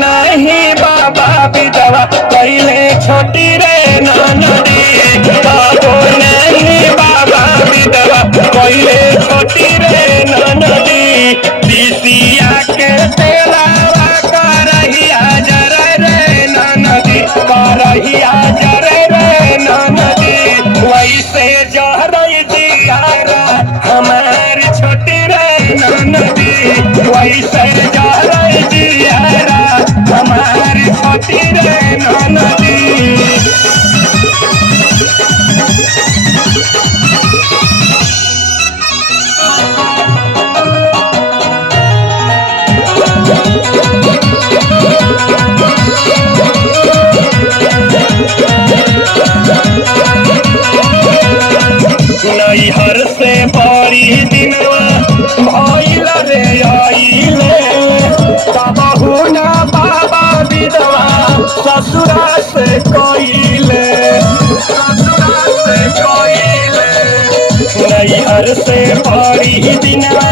नहीं बाबा विधवा कैले छोटी रे नदी कबो नहीं बाबा विधवा कैले छोटी रे नदी दिसिया के तेलावा करहिया जरे रे नदी करहिया जरे रे नदी वैसे जहरई दियारा हमार छोटी रे नदी वैसे जहरई दियारा हमार छोटी रे नदी। नैहर से बड़ी दिनवा भइल रे आइले तबहु ना बाबा विधवा ससुरा से कइले नैहर से बड़ी दिनवा